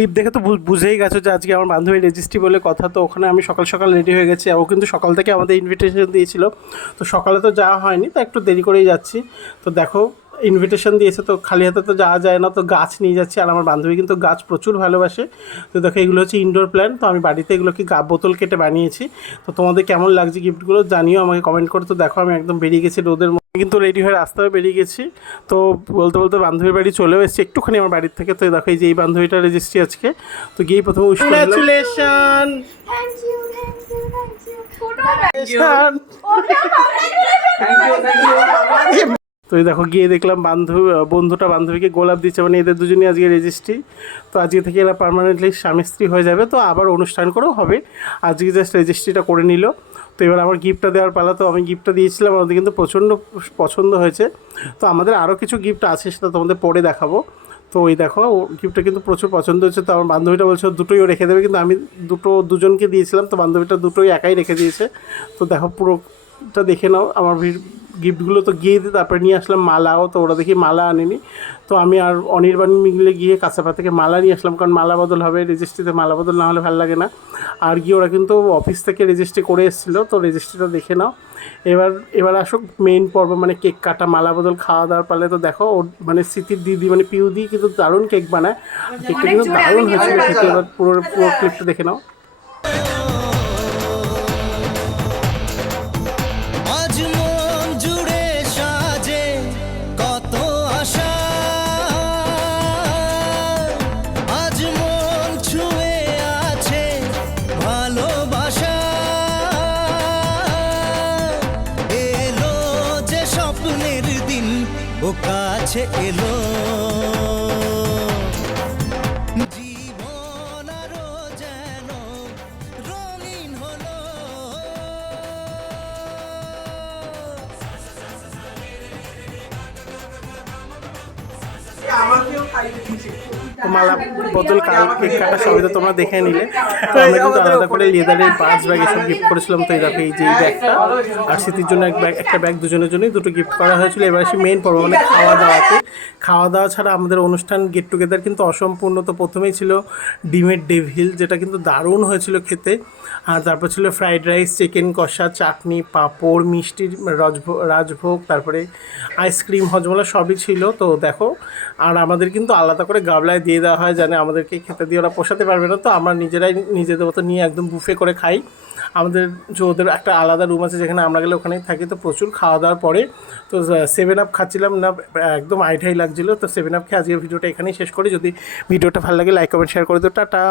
Clip দেখে তো বুঝেই গেছো যে আজকে আমার বান্ধবীর রেজিস্ট্রি বলে কথা। তো ওখানে আমি সকাল সকাল রেডি হয়ে গেছি, ও কিন্তু সকাল থেকে আমাদের ইনভিটেশন দিয়েছিল। তো সকালে তো যাওয়া হয়নি, তো একটু দেরি করেই যাচ্ছি। তো দেখো ইনভিটেশন দিয়েছে, তো খালি হাতে তো যাওয়া যায় না, তো গাছ নিয়ে যাচ্ছি। আর আমার বান্ধবী কিন্তু গাছ প্রচুর ভালোবাসে। তো দেখো এগুলো হচ্ছে ইনডোর প্ল্যান্ট, তো আমি বাড়িতে এগুলোকে বোতল কেটে বানিয়েছি। তো তোমাদের কেমন লাগছে গিফটগুলো জানিও আমাকে কমেন্ট করে। তো দেখো আমি একদম বেরিয়ে গেছি রোদের মধ্যে, কিন্তু রেডি হয়ে রাস্তায় বেরিয়ে গেছি। তো বলতে বলতে বান্ধবীর বাড়ি চলেও এসেছি একটুখানি আমার বাড়ির থেকে। তো দেখো এই যে এই বান্ধবীটার রেজিস্ট্রি আজকে। তো গিয়েই প্রথমে উইশ করলাম। Congratulation. Thank you thank you thank you তো এই দেখো গিয়ে দেখলাম বন্ধুটা বান্ধবীকে গোলাপ দিচ্ছে, মানে এদের দুজনই আজকে রেজিস্ট্রি। তো আজকে থেকে এরা পার্মানেন্টলি স্বামী স্ত্রী হয়ে যাবে। তো আবার অনুষ্ঠান করেও হবে, আজকে জাস্ট রেজিস্ট্রিটা করে নিল। তো এবার আমার গিফটটা দেওয়ার পালা। তো আমি গিফটটা দিয়েছিলাম, আমাদের কিন্তু প্রচণ্ড পছন্দ হয়েছে। তো আমাদের আরও কিছু গিফট আছে, সেটা তোমাদের পরে দেখাবো। তো ওই দেখো গিফটটা কিন্তু প্রচুর পছন্দ হয়েছে। তো আমার বান্ধবীটা বলছে দুটোই ও রেখে দেবে, কিন্তু আমি দুজনকে দিয়েছিলাম, তো বান্ধবীটা দুটোই একাই রেখে দিয়েছে। তো দেখো পুরোটা দেখে নাও। আমার গিফটগুলো তো গিয়ে দিয়ে তারপরে নিয়ে আসলাম মালাও। তো ওরা দেখি মালা আনেনি। তো আমি আর অনির্বাণ মিলে গিয়ে কাছাপা থেকে মালা নিয়ে আসলাম, কারণ মালা বদল হবে, রেজিস্ট্রিতে মালা বদল না হলে ভালো লাগে না। আর গিয়ে ওরা কিন্তু অফিস থেকে রেজিস্ট্রি করে এসেছিলো। তো রেজিস্ট্রিটা দেখে নাও। এবার আসুক মেইন পর্ব, মানে কেক কাটা, মালা বদল, খাওয়া দাওয়ার পালে। তো দেখো ওর মানে স্মৃতির দিদি মানে পিউদি কিন্তু দারুণ কেক বানায়, কেকটা কিন্তু দারুণ হয়েছিল খেতে। এবার পুরো ক্লিপটা দেখে নাও। ও কাছে এলো জীবন আরো যেন রঙিন হলো। মালা বদল কেক কাটা সবই তো তোমরা দেখে নিলে। তো আমরা কিন্তু আলাদা করে লেদারের পার্স ব্যাগ এসব গিফট করেছিলাম। তো এই দেখো এই যে এই ব্যাগটা আর স্মৃতির জন্য একটা ব্যাগ দুজনের জন্যই দুটো গিফট করা হয়েছিল। এবার আসি মেইন পর্ব, মানে খাওয়া দাওয়া ছাড়া আমাদের অনুষ্ঠান গেট টুগেদার কিন্তু অসম্পূর্ণ। তো প্রথমেই ছিল ডিমের ডেভিল, যেটা কিন্তু দারুণ হয়েছিল খেতে। আর তারপর ছিল ফ্রাইড রাইস, চিকেন কষা, চাটনি, পাঁপড়, মিষ্টির রাজভোগ, তারপরে আইসক্রিম, হজমলা সবই ছিল। তো দেখো আর আমাদের কিন্তু আলাদা করে গাবলায় দিয়ে দেওয়া হয়, জানে আমাদেরকে খেতে দিয়ে ওরা পোষাতে পারবে না। তো আমরা নিজেরাই নিজেদের মতো নিয়ে একদম বুফে করে খাই। আমাদের যে ওদের একটা আলাদা রুম আছে যেখানে আমরা গেলে ওখানেই থাকি। তো প্রচুর খাওয়া দাওয়ার পরে তো 7 আপ খাচ্ছিলাম না, একদম আইটাই লাগছিলো। তো 7 আপ খেয়ে আজকের ভিডিওটা এখানেই শেষ করি। যদি ভিডিওটা ভালো লাগে লাইক কমেন্ট শেয়ার করে দিও। টাটা।